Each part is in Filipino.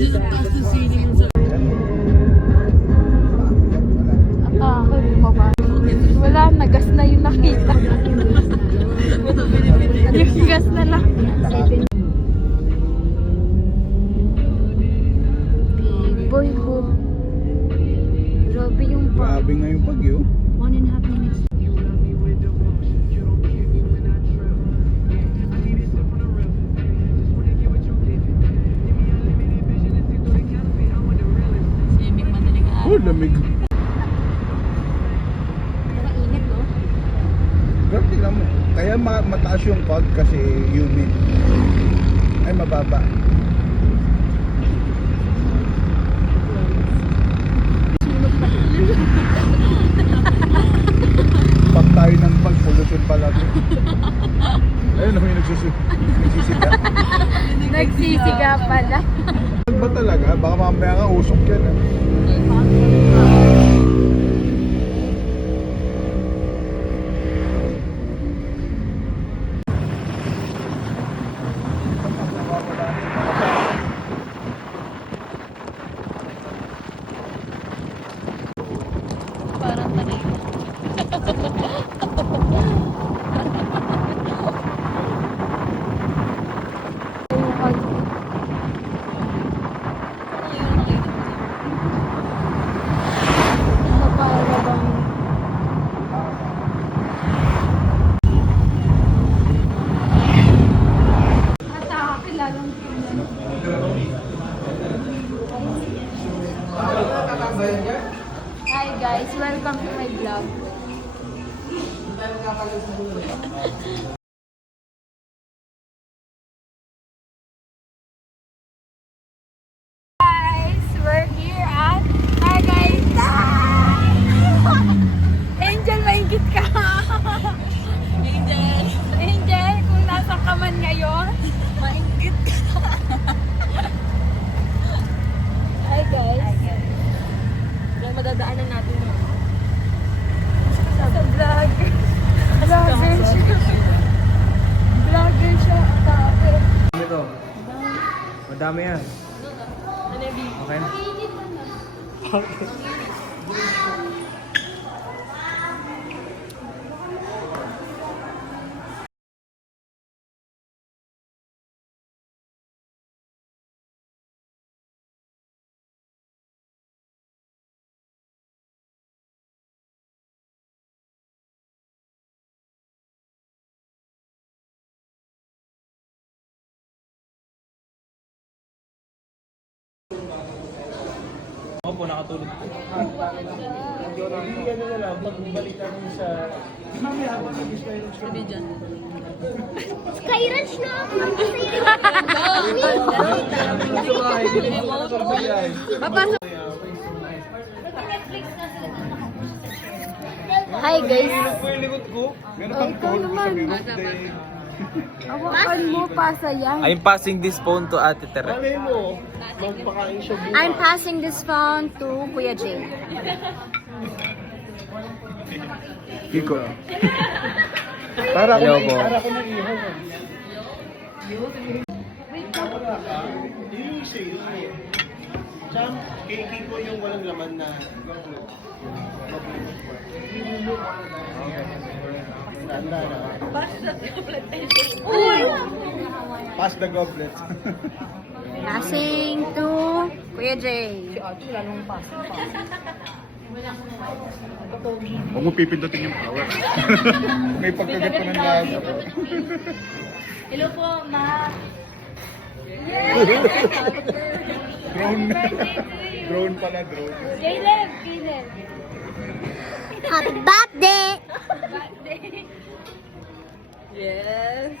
dyan ang taas ng ceiling mo sa... Wala, nagas na yung nakita. Yung gas na lang. Big boy ko. Grabe yung pag. Grabe nga yung bagyo. 1.5 minutes. Swimming madaling araw. Oh, lamig. Nakainit, no? Grabe, tingnan mo. Kaya mataas yung fog kasi humid. Ay, mababa. Pag tayo ng fog, pollution pala. Ayun, may nagsisiga. Nagsisiga pala. Fog ba talaga? Baka mamaya nga usok yan. Parang tanay. Hi guys, welcome to my vlog. Guys, we're here at Tagaytay. Angel, maingit ka. Angel! Angel, kung nasa ka man ngayon, Maingit ka! hi guys. Kaya madadaanan natin mo. Sa vlog. Vlogger siya. Vlogger siya. Tape. Ito. Madami yan. Nanebi. Okay na. Opo, nakatulog po. Hindi ano na lang, pagbalitan mo sa... Di mami, habang nag-Skyrim siya. Sabi dyan. Skyrush na ako. Sa bahay, hindi mo nakatulog sa biyahe. Papasok. Hi guys. Ano po yung likod ko? Meron kang call sa birthday. Hawakan mo pa sayang. I'm passing this phone to Ate Tere. Malay mo, magpakain siya bukas. I'm passing this phone to Kuya Jay. Kiko. Para ako Hello na po. para ako na ihaw. Yung sale, jam, kay Kiko yung walang laman na tanda na. Pass the goblet. Passing to Kuya Jay. Huwag mo pipindutin yung power. May pagkagat ko ng lahat. Hello po, ma. Drone na. Drone pala, drone. Caleb, Caleb. Happy birthday! Yes!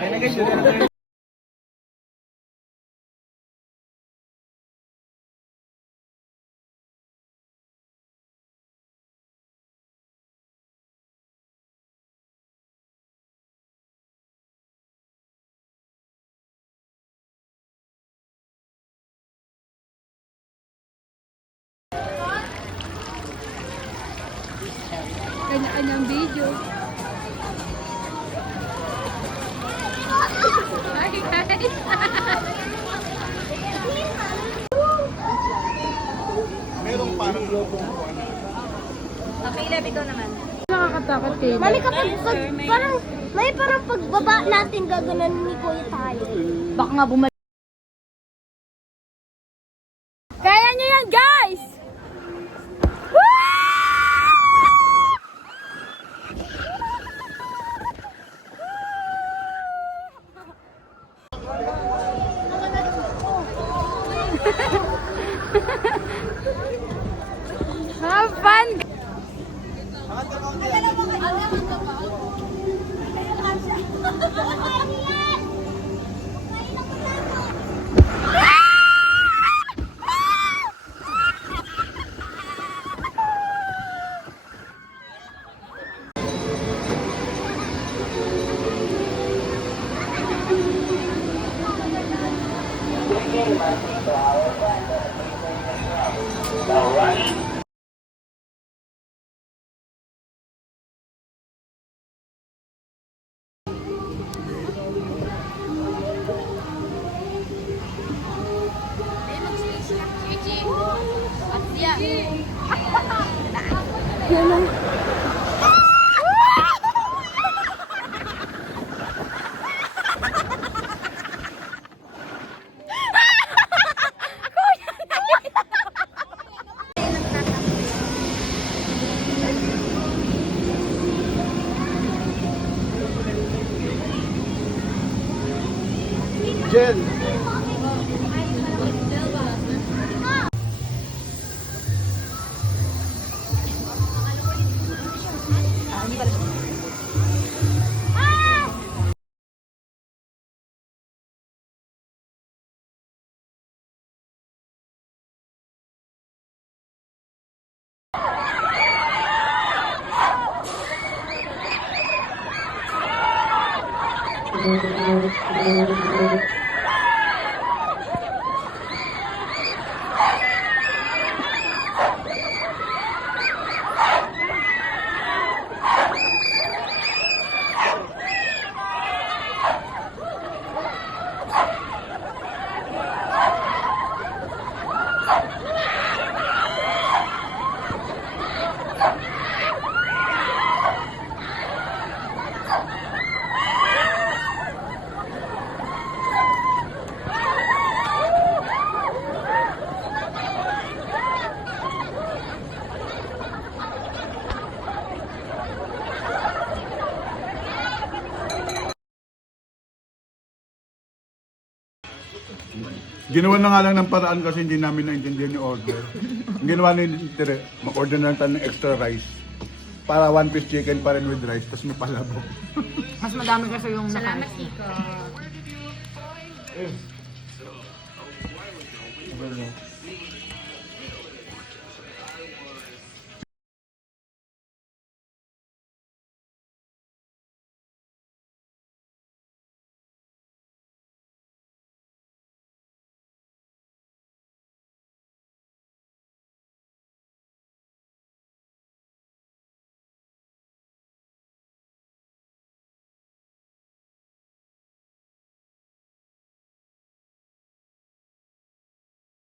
Ay, nag-share. kanya-kanyang video. Hi guys! Merong parang lobong ko. Okay, Lab, ikaw naman. Nakakatakot kayo. Mami, parang pagbaba natin gaganan ni Kuya tayo. Baka nga bumalik. Kaya niyo yan, guys! Have fun! Jen! Ginawa na nga lang ng paraan kasi hindi namin naintindihan yung order. Ang ginawa ni Tere, mag-order na lang tayo ng extra rice. Para one piece chicken pa rin with rice, tapos may palabok. Mas madami kasi yung Salamat, Kiko.